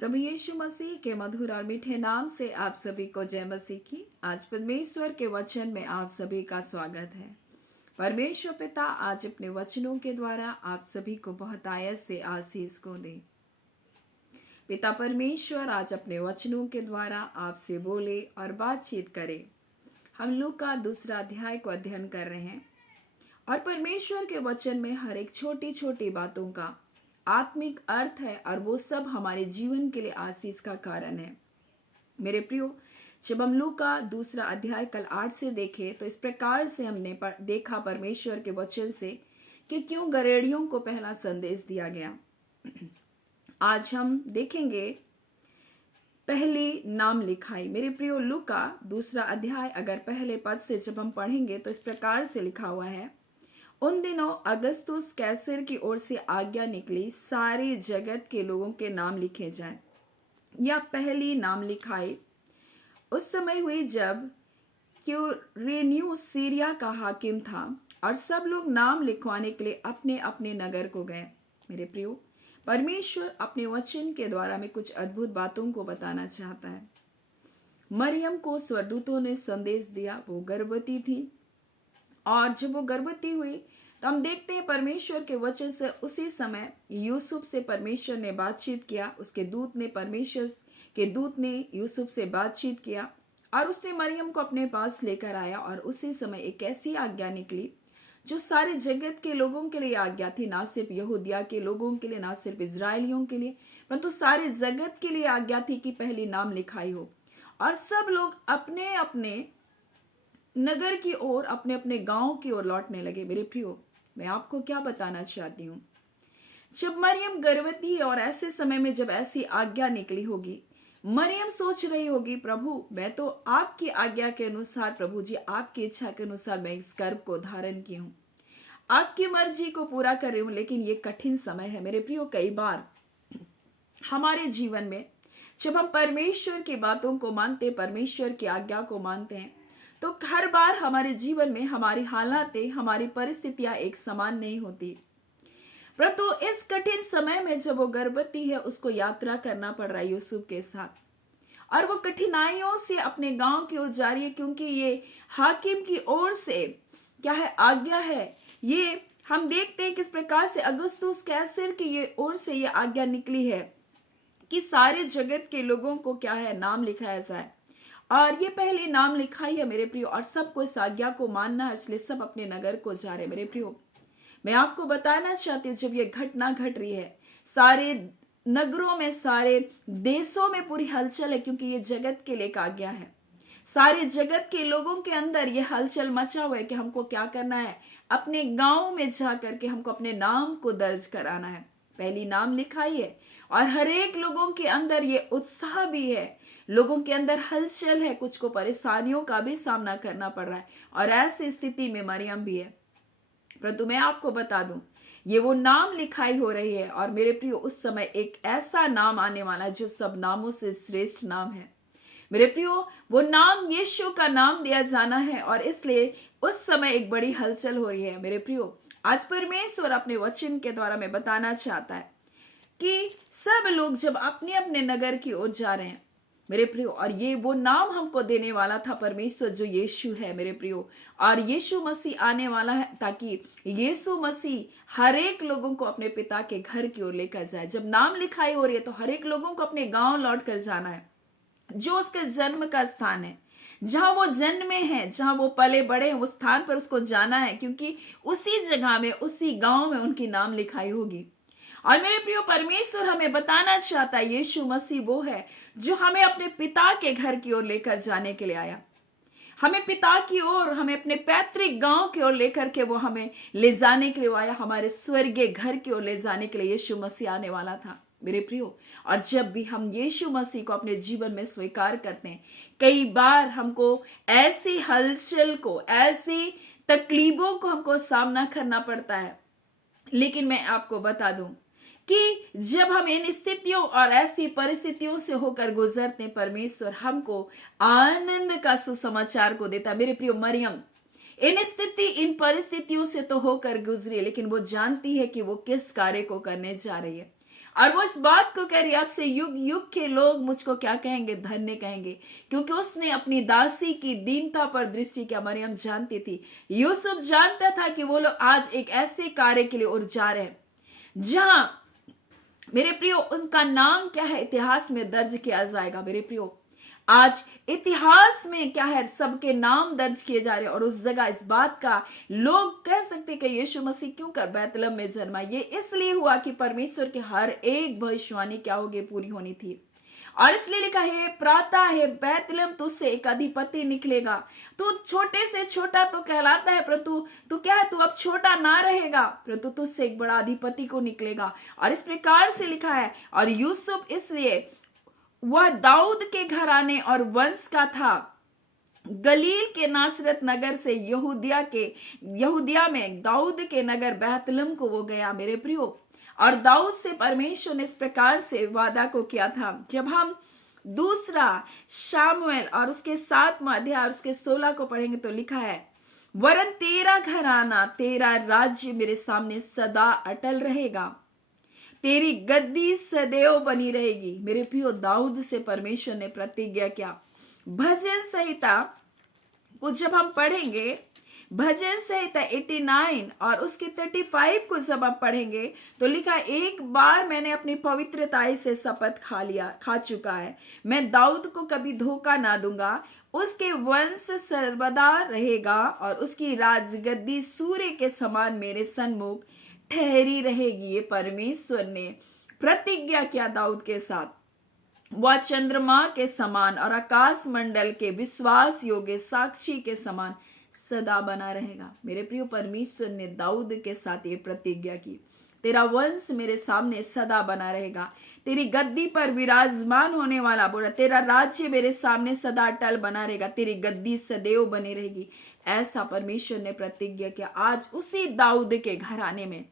प्रभु यीशु मसीह के मधुर और मीठे नाम से आप सभी को जय मसीह की। आज परमेश्वर के वचन में आप सभी का स्वागत है। परमेश्वर पिता आज अपने वचनों के द्वारा आप सभी को बहुत आयत से आशीष को दे। पिता परमेश्वर आज अपने वचनों के द्वारा आपसे बोले और बातचीत करे। हम लूका दूसरा अध्याय को अध्ययन कर रहे हैं और परमेश्वर के वचन में हर एक छोटी छोटी बातों का आत्मिक अर्थ है और वो सब हमारे जीवन के लिए आशीष का कारण है। मेरे प्रियो, जब हम लूका दूसरा अध्याय कल 8 से देखे तो इस प्रकार से हमने देखा परमेश्वर के वचन से कि क्यों गरेड़ियों को पहला संदेश दिया गया। आज हम देखेंगे पहली नाम लिखाई। मेरे प्रियो, लूका दूसरा अध्याय अगर पहले पद से जब हम पढ़ेंगे तो इस प्रकार से लिखा हुआ है, उन दिनों अगस्तुस कैसर की ओर से आज्ञा निकली सारे जगत के लोगों के नाम लिखे जाएं। यह पहली नाम लिखाई उस समय हुई जब क्यूरेनियुस सीरिया का हाकिम था और सब लोग नाम लिखवाने के लिए अपने अपने नगर को गए। मेरे प्रियो, परमेश्वर अपने वचन के द्वारा में कुछ अद्भुत बातों को बताना चाहता है। मरियम को स्वर्गदूतों ने संदेश दिया, वो गर्भवती थी और जब वो गर्भवती हुई तो हम देखते हैं परमेश्वर के वचन से उसी समय यूसुफ से परमेश्वर ने बातचीत किया। उसके दूत ने परमेश्वर के दूत ने यूसुफ से बातचीत किया और उसने मरियम को अपने पास लेकर आया और उसी समय एक ऐसी आज्ञा निकली जो सारे जगत के लोगों के लिए आज्ञा थी, ना सिर्फ यहूदिया के लोगों के लिए, ना सिर्फ इजरायलियों के लिए, परंतु सारे जगत के लिए आज्ञा थी कि पहली नाम लिखाई हो और सब लोग अपने अपने नगर की ओर, अपने अपने गांव की ओर लौटने लगे। मेरे प्रियो, मैं आपको क्या बताना चाहती हूँ, जब मरियम गर्भवती है और ऐसे समय में जब ऐसी आज्ञा निकली होगी, मरियम सोच रही होगी, प्रभु मैं तो आपकी आज्ञा के अनुसार, प्रभु जी आपकी इच्छा के अनुसार मैं इस गर्भ को धारण की हूँ, आपकी मर्जी को पूरा कर रही हूँ, लेकिन ये कठिन समय है। मेरे प्रियो, कई बार हमारे जीवन में जब हम परमेश्वर की बातों को मानते, परमेश्वर की आज्ञा को मानते हैं, तो हर बार हमारे जीवन में हमारी हालातें, हमारी परिस्थितियां एक समान नहीं होती। परंतु इस कठिन समय में जब वो गर्भवती है, उसको यात्रा करना पड़ रहा है यूसुफ के साथ और वो कठिनाइयों से अपने गांव की ओर जा रही है, क्योंकि ये हाकिम की ओर से क्या है, आज्ञा है। ये हम देखते हैं किस प्रकार से अगस्तुस कैसर की ये ओर से ये आज्ञा निकली है कि सारे जगत के लोगों को क्या है, नाम लिखाया जाए और ये पहले नाम लिखाई है। मेरे प्रियो, और सबको इस आज्ञा को मानना है, इसलिए सब अपने नगर को जा रहे। मेरे प्रियो, मैं आपको बताना चाहती हूँ, जब ये घटना घट रही है, सारे नगरों में, सारे देशों में पूरी हलचल है, क्योंकि ये जगत के लिए एक आज्ञा है। सारे जगत के लोगों के अंदर ये हलचल मचा हुआ है कि हमको क्या करना है, अपने गांव में जा करके हमको अपने नाम को दर्ज कराना है। पहली नाम लिखाई है और हर एक लोगों के अंदर ये उत्साह भी है, लोगों के अंदर हलचल है, कुछ को परेशानियों का भी सामना करना पड़ रहा है और ऐसी स्थिति में मरियम भी है। परंतु मैं आपको बता दूं, ये वो नाम लिखाई हो रही है और मेरे प्रियो, उस समय एक ऐसा नाम आने वाला है जो सब नामों से श्रेष्ठ नाम है। मेरे प्रियो, वो नाम यीशु का नाम दिया जाना है और इसलिए उस समय एक बड़ी हलचल हो रही है। मेरे प्रियो, आज परमेश्वर अपने वचन के द्वारा में बताना चाहता है कि सब लोग जब अपने अपने नगर की ओर जा रहे हैं, मेरे प्रियो, और ये वो नाम हमको देने वाला था परमेश्वर जो यीशु है। मेरे प्रियो, और यीशु मसीह आने वाला है ताकि यीशु मसीह हर एक लोगों को अपने पिता के घर की ओर लेकर जाए। जब नाम लिखाई हो रही है तो हर एक लोगों को अपने गांव लौट कर जाना है, जो उसके जन्म का स्थान है, जहां वो जन्मे हैं, जहां वो पले बड़े हैं, उस स्थान पर उसको जाना है, क्योंकि उसी जगह में, उसी गांव में उनकी नाम लिखाई होगी। और मेरे प्रियो, परमेश्वर हमें बताना चाहता है, यीशु मसीह वो है जो हमें अपने पिता के घर की ओर लेकर जाने के लिए आया। हमें पिता की ओर, हमें अपने पैतृक गांव की ओर लेकर के वो हमें ले जाने के लिए आया। हमारे स्वर्गीय घर की ओर ले जाने के लिए यीशु मसीह आने वाला था। मेरे प्रियो, और जब भी हम यीशु मसीह को अपने जीवन में स्वीकार करते हैं, कई बार हमको ऐसी हलचल को, ऐसी तकलीफों को हमको सामना करना पड़ता है। लेकिन मैं आपको बता दूं कि जब हम इन स्थितियों और ऐसी परिस्थितियों से होकर गुजरते हैं, परमेश्वर हमको आनंद का सुसमाचार को देता है। मेरे प्रियो, मरियम इन स्थिति, इन परिस्थितियों से तो होकर गुजरी, लेकिन वो जानती है कि वो किस कार्य को करने जा रही है। और वो इस बात को कह रही है, अब से युग युग के लोग मुझको क्या कहेंगे, धन्य कहेंगे, क्योंकि उसने अपनी दासी की दीनता पर दृष्टि किया। मरियम जानती थी, यूसुफ जानता था कि वो लोग आज एक ऐसे कार्य के लिए उठ जा रहे हैं जहां मेरे प्रियो उनका नाम क्या है, इतिहास में दर्ज किया जाएगा। मेरे प्रियो आज इतिहास में क्या है, सबके नाम दर्ज किए जा रहे हैं। और उस जगह इस बात का लोग कह सकते कि यीशु मसीह क्यों कर बैतलहम में जन्मा। ये इसलिए हुआ कि परमेश्वर की हर एक भविष्यवाणी क्या होगी, पूरी होनी थी। और इसलिए लिखा है, प्रातः है बैतलहम तुझसे एक अधिपति निकलेगा। तू छोटे से छोटा तो कहलाता है, परंतु तू क्या है, तू अब छोटा ना रहेगा, परंतु तुझसे एक बड़ा अधिपति को निकलेगा। और इस प्रकार से लिखा है, और यूसुफ इसलिए वह दाऊद के घराने और वंश का था। गलील के नासरत नगर से यहूदिया में दाऊद के नगर बैतलहम को वो गया। मेरे प्रियो, और दाऊद से परमेश्वर ने इस प्रकार से वादा को किया था। जब हम दूसरा शामुएल और उसके 7वां अध्याय और उसके 16 को पढ़ेंगे तो लिखा है, वरन तेरा घराना, तेरा राज्य मेरे सामने सदा अटल रहेगा, तेरी गद्दी सदैव बनी रहेगी। मेरे प्रियो, दाऊद से परमेश्वर ने प्रतिज्ञा किया। भजन संहिता को जब हम पढ़ेंगे, भजन संहिता 89 और उसकी 35 को जब आप पढ़ेंगे तो लिखा, एक बार मैंने अपनी पवित्रताई से शपथ खा चुका है, मैं दाऊद को कभी धोखा ना दूंगा, उसके वंश सर्वदा रहेगा और उसकी राजगद्दी सूर्य के समान मेरे सन्मुख ठहरी रहेगी। ये परमेश्वर ने प्रतिज्ञा किया दाऊद के साथ। वह चंद्रमा के समान और आकाश मंडल के विश्वास योग्य साक्षी के समान सदा बना रहेगा। मेरे प्रिय, परमेश्वर ने दाऊद के साथ ये प्रतिज्ञा की, तेरा वंश मेरे सामने सदा बना रहेगा, तेरी गद्दी पर विराजमान होने वाला बोला, तेरा राज्य मेरे सामने सदा अटल बना रहेगा, तेरी गद्दी सदैव बनी रहेगी। ऐसा परमेश्वर ने प्रतिज्ञा किया। आज उसी दाऊद के घराने में,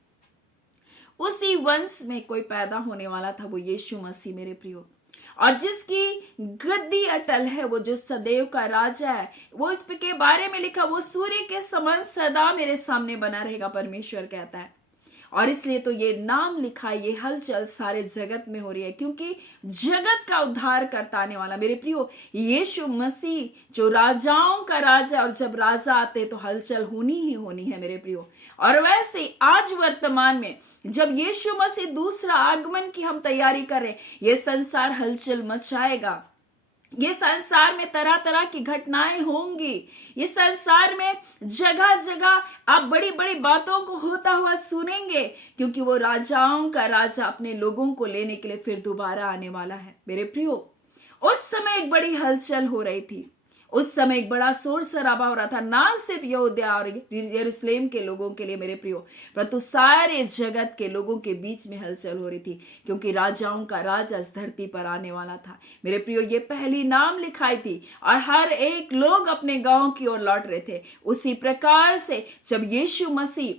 उसी वंश में कोई पैदा होने वाला था, वो यीशु मसीह। मेरे प्रियो, और जिसकी गद्दी अटल है, वो जो सदैव का राजा है, वो इस के बारे में लिखा, वो सूर्य के समान सदा मेरे सामने बना रहेगा, परमेश्वर कहता है। और इसलिए तो ये नाम लिखा, ये हलचल सारे जगत में हो रही है, क्योंकि जगत का उद्धार करता आने वाला, मेरे प्रियो, यीशु मसीह जो राजाओं का राजा, और जब राजा आते हैं तो हलचल होनी ही होनी है। मेरे प्रियो, और वैसे आज वर्तमान में जब यीशु मसीह दूसरा आगमन की हम तैयारी करें, ये संसार हलचल मचाएगा। ये संसार में तरह तरह की घटनाएं होंगी। ये संसार में जगह जगह आप बड़ी बड़ी बातों को होता हुआ सुनेंगे, क्योंकि वो राजाओं का राजा अपने लोगों को लेने के लिए फिर दोबारा आने वाला है। मेरे प्रियो, उस समय एक बड़ी हलचल हो रही थी, उस समय एक बड़ा शोर शराबा हो रहा था, ना सिर्फ यहूदिया और यरूशलेम के लोगों के लिए मेरे प्रियो, परंतु सारे जगत के लोगों के बीच में हलचल हो रही थी, क्योंकि राजाओं का राजा इस धरती पर आने वाला था। मेरे प्रियो, ये पहली नाम लिखाई थी और हर एक लोग अपने गांव की ओर लौट रहे थे। उसी प्रकार से जब यीशु मसीह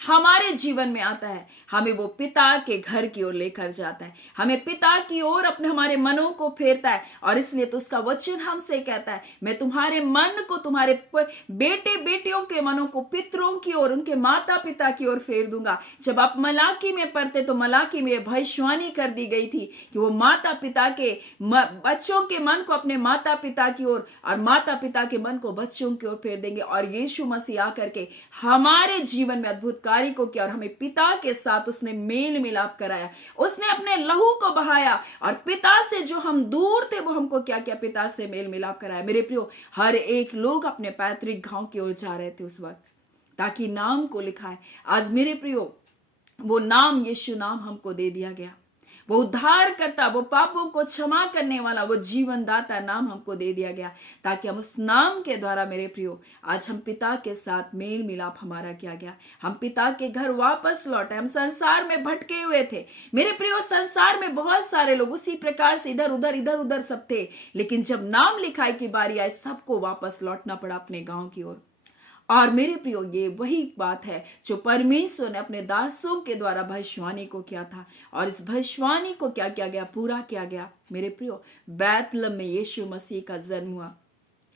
हमारे जीवन में आता है, हमें वो पिता के घर की ओर लेकर जाता है, हमें पिता की ओर अपने हमारे मनों को फेरता है। और इसलिए तो उसका वचन हमसे कहता है, मैं तुम्हारे मन को, तुम्हारे बेटे बेटियों के मनों को पितरों की ओर, उनके माता पिता की ओर फेर दूंगा। जब आप मलाकी में पढ़ते तो मलाकी में भविष्यवाणी कर दी गई थी कि वो माता पिता के बच्चों के मन को अपने माता पिता की ओर और माता पिता के मन को बच्चों की ओर फेर देंगे। और यीशु मसीह आकर के हमारे जीवन में अद्भुत कार्य को किया और हमें पिता के साथ उसने मेल मिलाप कराया, उसने अपने लहू को बहाया और पिता से जो हम दूर थे वो हमको क्या किया, पिता से मेल मिलाप कराया। मेरे प्रियो, हर एक लोग अपने पैतृक गांव की ओर जा रहे थे उस वक्त, ताकि नाम को लिखा है। आज मेरे प्रियो, वो नाम यीशु नाम हमको दे दिया गया, वो उद्धार करता, वो पापों को क्षमा करने वाला, वो जीवन दाता नाम हमको दे दिया गया, ताकि हम उस नाम के द्वारा मेरे प्रियो आज हम पिता के साथ मेल मिलाप हमारा किया गया, हम पिता के घर वापस लौटे। हम संसार में भटके हुए थे मेरे प्रियो, संसार में बहुत सारे लोग उसी प्रकार से इधर उधर सब थे, लेकिन जब नाम लिखाई की बारी आई, सबको वापस लौटना पड़ा अपने गांव की ओर। और मेरे प्रियो, ये वही बात है जो परमेश्वर ने अपने दासों के द्वारा भविष्यवाणी को किया था, और इस भविष्यवाणी को क्या किया गया, पूरा किया गया। मेरे प्रियो, बैतलहम में यीशु मसीह का जन्म हुआ।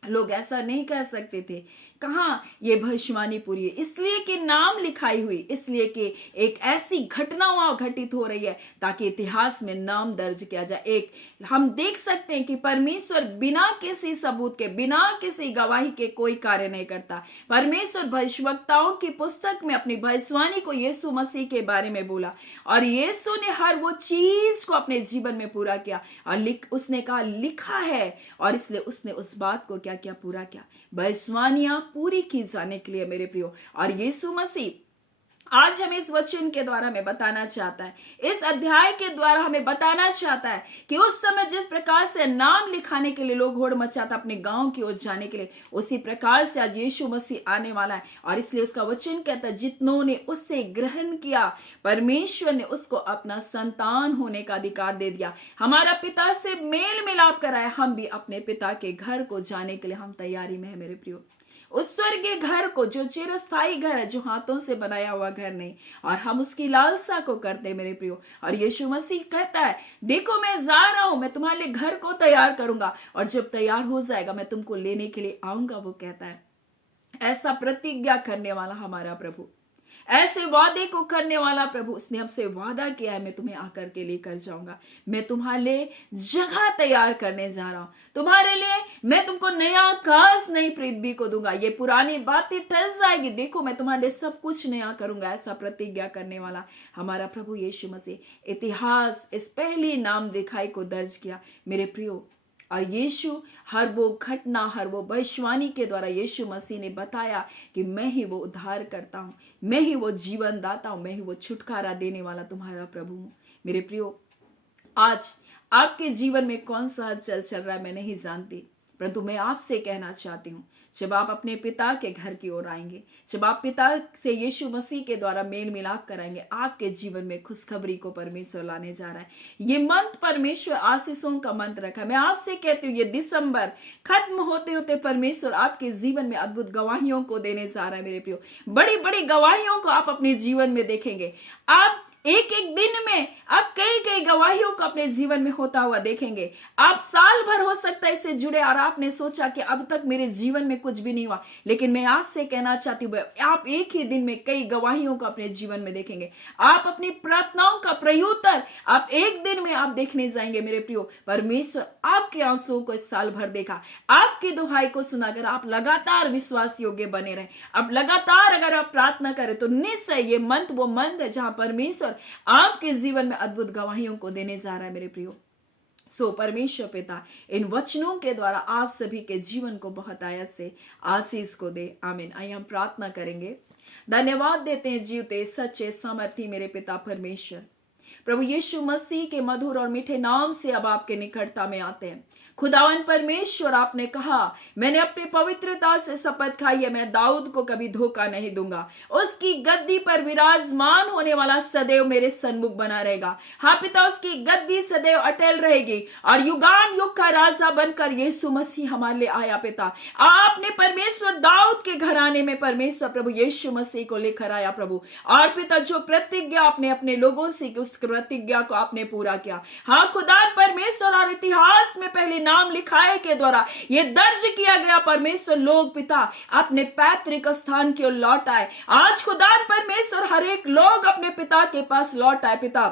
लोग ऐसा नहीं कह सकते थे कहाँ ये भविष्यवाणी पूरी है? इसलिए कि नाम लिखाई हुई, इसलिए कि एक ऐसी घटना वहां घटित हो रही है ताकि इतिहास में नाम दर्ज किया जाए। एक हम देख सकते हैं कि परमेश्वर बिना किसी सबूत के, बिना किसी गवाही के कोई कार्य नहीं करता। परमेश्वर भविष्यवक्ताओं की पुस्तक में अपनी भविष्यवाणी को यीशु मसीह के बारे में बोला और यीशु ने हर वो चीज को अपने जीवन में पूरा किया और उसने कहा लिखा है, और इसलिए उसने उस बात को क्या किया? पूरा किया। भविष्यवाणियां पूरी की जाने के लिए मेरे प्रियो, और यीशु मसीह आज हमें इस वचन के द्वारा हमें बताना चाहता है, इस अध्याय के द्वारा हमें बताना चाहता है कि उस समय जिस प्रकार से नाम लिखाने के लिए लोग होड़ मचाता अपने गांव की ओर जाने के लिए, उसी प्रकार से आज यीशु मसीह आने वाला है। और इसलिए उसका वचन कहता है जितनों ने उससे ग्रहण किया, परमेश्वर ने उसको अपना संतान होने का अधिकार दे दिया, हमारा पिता से मेल मिलाप कराया। हम भी अपने पिता के घर को जाने के लिए हम तैयारी में है मेरे प्रियो, उस स्वर्गीय घर को जो चिरस्थायी घर है, जो हाथों से बनाया हुआ घर नहीं, और हम उसकी लालसा को करते मेरे प्रियो। और यीशु मसीह कहता है देखो मैं जा रहा हूं, मैं तुम्हारे लिए घर को तैयार करूंगा, और जब तैयार हो जाएगा मैं तुमको लेने के लिए आऊंगा। वो कहता है, ऐसा प्रतिज्ञा करने वाला हमारा प्रभु, ऐसे वादे को करने वाला प्रभु, उसने हमसे वादा किया है मैं तुम्हें आकर के लेकर जाऊंगा, मैं तुम्हारे लिए जगह तैयार करने जा रहा हूं, तुम्हारे लिए मैं तुमको नया आकाश नई पृथ्वी को दूंगा, ये पुरानी बातें टल जाएगी, देखो मैं तुम्हारे लिए सब कुछ नया करूंगा। ऐसा प्रतिज्ञा करने वाला हमारा प्रभु यीशु मसीह इतिहास इस पहली नाम दिखाई को दर्ज किया मेरे प्रियो। और यीशु हर वो घटना, हर वो भविष्यवाणी के द्वारा यीशु मसीह ने बताया कि मैं ही वो उद्धार करता हूं, मैं ही वो जीवन दाता हूं, मैं ही वो छुटकारा देने वाला तुम्हारा प्रभु हूं। मेरे प्रियो, आज आपके जीवन में कौन सा हलचल चल रहा है मैं नहीं जानती, परंतु मैं आपसे कहना चाहती हूँ जब आप अपने पिता के घर की ओर आएंगे, जब आप पिता से यीशु मसीह के द्वारा मेल मिलाप कराएंगे, आपके जीवन में खुशखबरी को परमेश्वर लाने जा रहा है। ये मंत्र परमेश्वर आशीषों का मंत्र रखा है। मैं आपसे कहती हूँ ये दिसंबर खत्म होते होते परमेश्वर आपके जीवन में अद्भुत गवाहियों को देने जा रहा है मेरे प्रियो। बड़ी बड़ी गवाहियों को आप अपने जीवन में देखेंगे। आप एक एक दिन में आप कई कई गवाहियों को अपने जीवन में होता हुआ देखेंगे। आप साल भर हो सकता है इससे जुड़े और आपने सोचा कि अब तक मेरे जीवन में कुछ भी नहीं हुआ, लेकिन मैं आपसे कहना चाहती हूँ आप एक ही दिन में कई गवाहियों को अपने जीवन में देखेंगे। आप अपनी प्रार्थनाओं का प्रत्युत्तर आप एक दिन में आप देखने जाएंगे मेरे प्रियो। परमेश्वर आपके आंसुओं को इस साल भर देखा, आपकी दुहाई को सुना। अगर आप लगातार विश्वास योग्य बने रहे, अब लगातार अगर आप प्रार्थना करें तो निश्चय ये मंत्र वो मंत्र है जहां परमेश्वर आपके जीवन में अद्भुत गवाहियों को देने जा रहा है मेरे प्रियो। सो परमेश्वर पिता इन वचनों के द्वारा आप सभी के जीवन को बहुत आयत से आशीष को दे। आमीन। आइए हम प्रार्थना करेंगे। धन्यवाद देते हैं जीवते सच्चे सामर्थी मेरे पिता परमेश्वर, प्रभु यीशु मसीह के मधुर और मीठे नाम से अब आपके निकटता में आते हैं। खुदावन परमेश्वर, आपने कहा मैंने अपनी पवित्रता से शपथ खाई है, मैं दाऊद को कभी धोखा नहीं दूंगा, उसकी गद्दी पर विराजमान होने वाला सदैव मेरे सन्मुख बना रहेगा। हाँ पिता, उसकी गद्दी सदैव अटल रहेगी और युगान युग का राजा बनकर यीशु मसीह हमारे लिए आया। पिता, आपने परमेश्वर दाऊद के घराने में परमेश्वर प्रभु यीशु मसीह को लेकर आया प्रभु, और पिता जो प्रतिज्ञा आपने अपने लोगों से उस प्रतिज्ञा को आपने पूरा किया। हाँ खुदा परमेश्वर, और इतिहास में पहले नाम लिखाए के द्वारा ये दर्ज किया गया परमेश्वर लोग पिता अपने पैतृक स्थान की ओर लौट आए। आज खुदा परमेश्वर हर एक लोग अपने पिता के पास लौट आए पिता,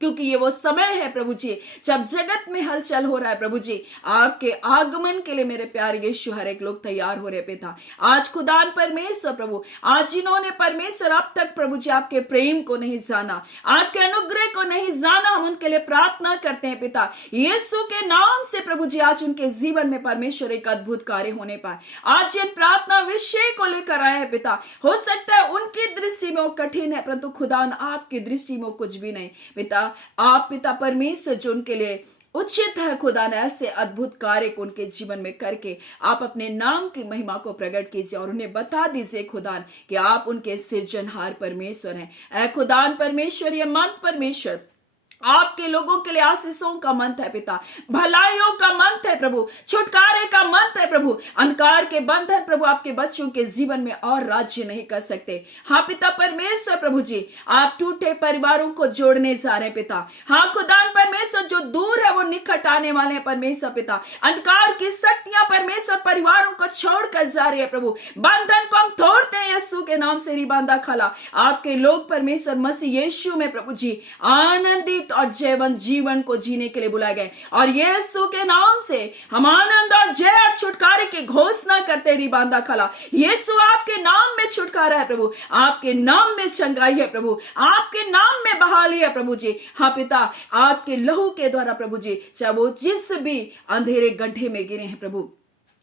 क्योंकि ये वो समय है प्रभु जी जब जगत में हलचल हो रहा है प्रभु जी। आपके आगमन के लिए मेरे प्यारे यीशु हर एक लोग तैयार हो रहे पिता। आज खुदान परमेश्वर प्रभु, आज जिन्होंने परमेश्वर अब तक प्रभु जी आपके प्रेम को नहीं जाना, आपके अनुग्रह को नहीं जाना, हम उनके लिए प्रार्थना करते हैं पिता यीशु के नाम से प्रभु जी। आज उनके जीवन में परमेश्वर एक अद्भुत कार्य होने पाए। आज जिन प्रार्थना विषय को लेकर आए हैं पिता, हो सकता है उनकी दृष्टि में वो कठिन है, परंतु खुदान आपकी दृष्टि में कुछ भी नहीं पिता। आप पिता परमेश्वर जो उनके लिए उचित है खुदा ने ऐसे अद्भुत कार्य को उनके जीवन में करके आप अपने नाम की महिमा को प्रकट कीजिए और उन्हें बता दीजिए खुदान कि आप उनके सृजनहार परमेश्वर हैं। ऐ खुदान परमेश्वर, ये मन परमेश्वर आपके लोगों के लिए आशीषों का मंत्र है पिता, भलाइयों का मंत्र है प्रभु, छुटकारे का मंत्र है प्रभु। अंधकार के बंधन प्रभु आपके बच्चों के जीवन में और राज्य नहीं कर सकते। हाँ पिता परमेश्वर प्रभु जी, आप टूटे परिवारों को जोड़ने जा रहे हैं पिता। हाँ खुदा परमेश्वर, परमेश्वर जो दूर है वो निकट आने वाले हैं परमेश्वर पिता। अंधकार की शक्तियां परमेश्वर परिवारों को छोड़कर जा रही है प्रभु। बंधन को हम तोड़ते हैं यीशु के नाम से। रिबांदा खला आपके लोग परमेश्वर मसीह यीशु में प्रभु जी आनंदित और जयवंत जीवन को जीने के लिए बुलाए गए, और यीशु के नाम से हम आनंद और जय और छुटकारे की घोषणा करते। रिबांदा खला यीशु आपके नाम में छुटकारा है प्रभु, आपके नाम में चंगाई है प्रभु, आपके नाम में बहाली है प्रभु जी। हाँ पिता, आपके लहू के द्वारा प्रभु जी, चाहे वो जिस भी अंधेरे गड्ढे में गिरे हैं प्रभु,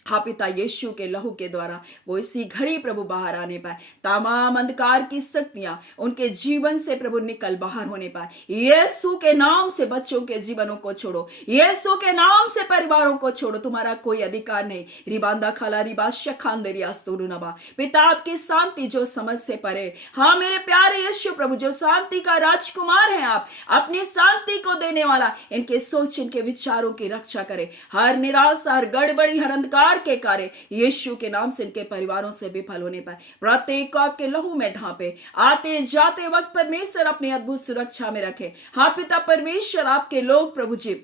हाँ पिता यीशु के लहू के द्वारा वो इसी घड़ी प्रभु बाहर आने पाए। तमाम अंधकार की शक्तियां उनके जीवन से प्रभु निकल बाहर होने पाए। यीशु के नाम से बच्चों के जीवनों को छोड़ो, यीशु के नाम से परिवारों को छोड़ो, तुम्हारा कोई अधिकार नहीं। रिबांदा खाला रिबा शखांदरियास्तुरुनबा पिता, आपकी शांति जो समझ से परे, हाँ मेरे प्यारे यीशु प्रभु जो शांति का राजकुमार है, आप अपनी शांति को देने वाला, इनके सोच इनके विचारों की रक्षा करे। हर निराशा, हर गड़बड़ी, हर अंधकार के कार्य यीशु के नाम से इनके परिवारों से विफल होने पाए। प्रत्येक को आपके लहू में ढांपे, आते जाते वक्त परमेश्वर अपनी अद्भुत सुरक्षा में रखे। हाँ पिता परमेश्वर, आपके लोग प्रभु जी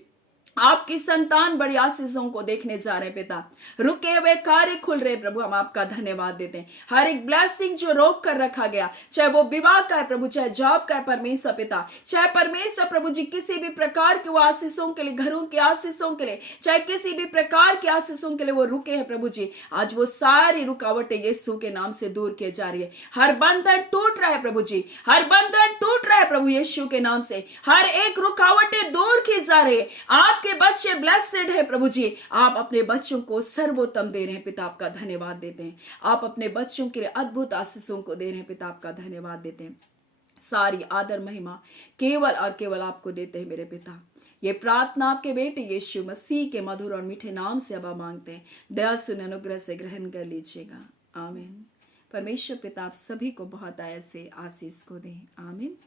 आपकी संतान बड़ी आशीषों को देखने जा रहे पिता, रुके हुए कार्य खुल रहे प्रभु, हम आपका धन्यवाद देते हैं। हर एक ब्लेसिंग जो रोक कर रखा गया, चाहे वो विवाह का है प्रभु, चाहे जॉब का है परमेश्वर पिता, चाहे परमेश्वर प्रभु जी किसी भी प्रकार के वो आशीषों के लिए, घरों के आशीषों के लिए, चाहे किसी भी प्रकार के आशीषों के लिए वो रुके हैं प्रभु जी, आज वो सारी रुकावटें यीशु के नाम से दूर किए जा रही है। हर बंधन टूट रहा है प्रभु जी, हर बंधन टूट रहा है प्रभु यीशु के नाम से, हर एक रुकावटें दूर की जा रही है। आपके बच्चे ब्लेसेड है प्रभु जी, आप अपने बच्चों को सर्वोत्तम दे रहे हैं पिता, आपका धन्यवाद देते हैं। आप अपने बच्चों के लिए अद्भुत आशीषों को दे रहे हैं पिता, आपका धन्यवाद देते हैं। सारी आदर महिमा केवल और केवल आपको देते हैं मेरे पिता। ये प्रार्थना आपके बेटे यीशु मसीह के मधुर और मीठे नाम से अब मांगते हैं। दया सुन अनुग्रह से ग्रहण कर लीजिएगा, आमीन। परमेश्वर पिता आप सभी को बहुत ऐसे आशीष को दें, आमीन।